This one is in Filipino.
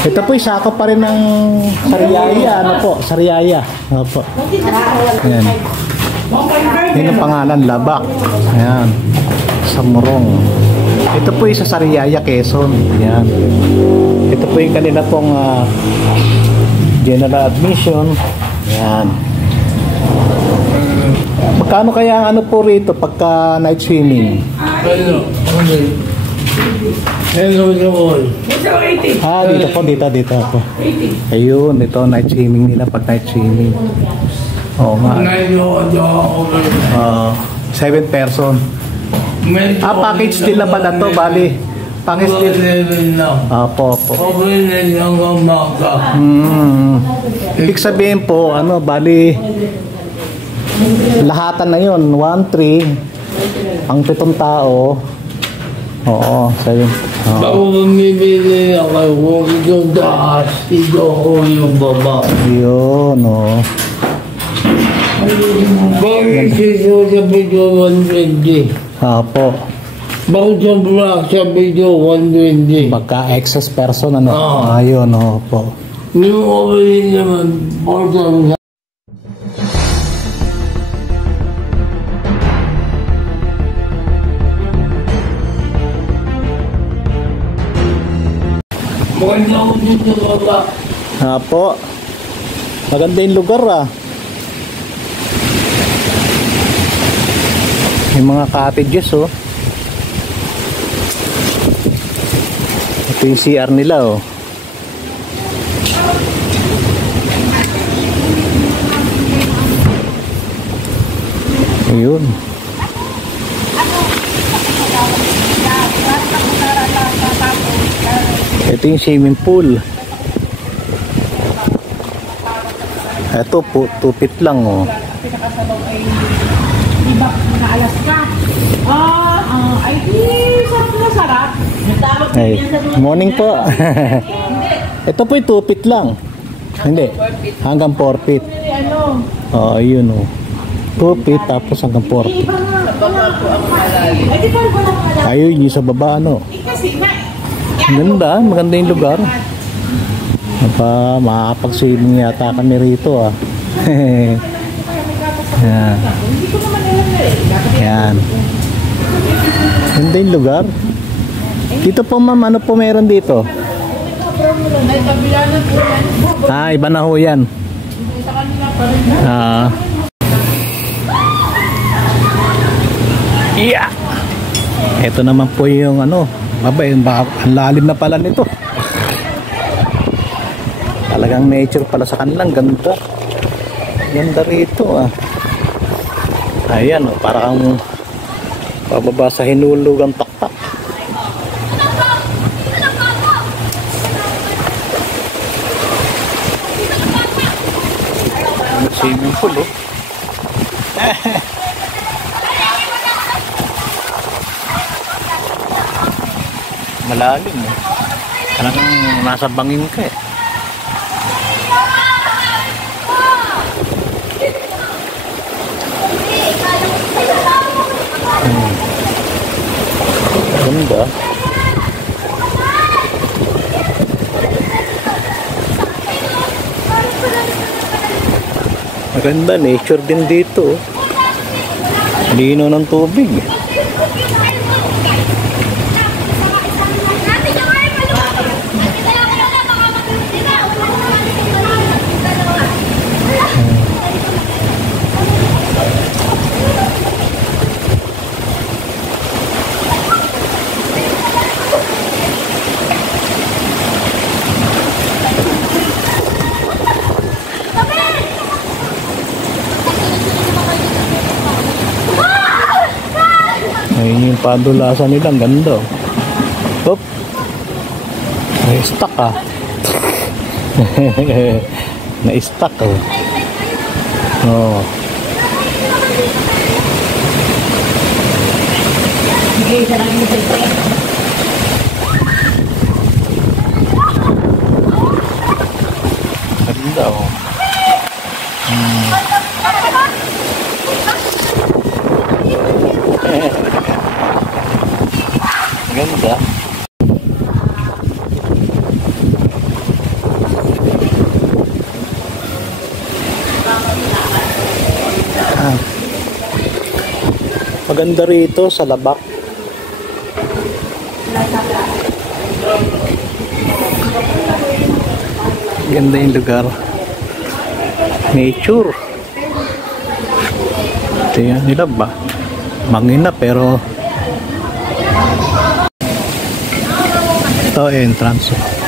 Ito po, isako pa rin ng Sariaya. Ano po? Sariaya. Ano po? Ayan. Yan ang pangalan, Labak. Ayan. Sa Morong. Ito po sa Sariaya, Quezon. Ayan. Ito po yung kanila pong general admission. Ayan. Magkano kaya ano po rito pagka night swimming? Hello, all. Dito po, dito po. Ayun, ito night swimming nila pag night swimming. Oo nga. 7 person. Package nila ba na to? Bali, package nila. Po. Ibig sabihin po, bali, lahatan na yun. 1-3. Ang 7 tao. Oo, 7. Bago mamimili ako, kung itong taas, ito ako yung baba. Yun, Bakit ito sa video 120? po. Bakit sa vlog sa video 120? Pagka excess person, Ah. Ayun, po. Yung overhead naman, 4,000. Maganda ako dito sa baba. Po. Maganda yung lugar, Yung mga cottages, Ito yung CR nila, Ayun. Ito yung swimming pool. Ito po, 2 feet lang, Alaska. Ay, sarap. Ay, morning po. Ito po 2 feet lang. Hindi, hanggang 4 feet. Ayun, 2 feet tapos hanggang 4 feet. Ayun, yung sa baba, Ganda, maganda yung lugar. Makakapag-swimming yata kami rito, Yan. Yan. Ganda yung lugar. Dito po, ma'am, ano po meron dito? Iba na ho yan. Yeah. Ito naman po yung ang lalim na pala nito. Talagang nature pala sa kanilang ganda. Ganda rito, Ayan, parang pababa sa hinulugang taktak. Swimming pool, Malalim, Talagang nasa bangin ka, Ganda. Maganda, nature din dito. Lino ng tubig. Ayun yung padulasan nila, ang ganda. Hop. Na-stuck, Na-stuck, Ganda, Ganda. Maganda rito sa Labak. Ganda yung lugar. Nature. Tingnan nila ba? Mangina pero ito entrance.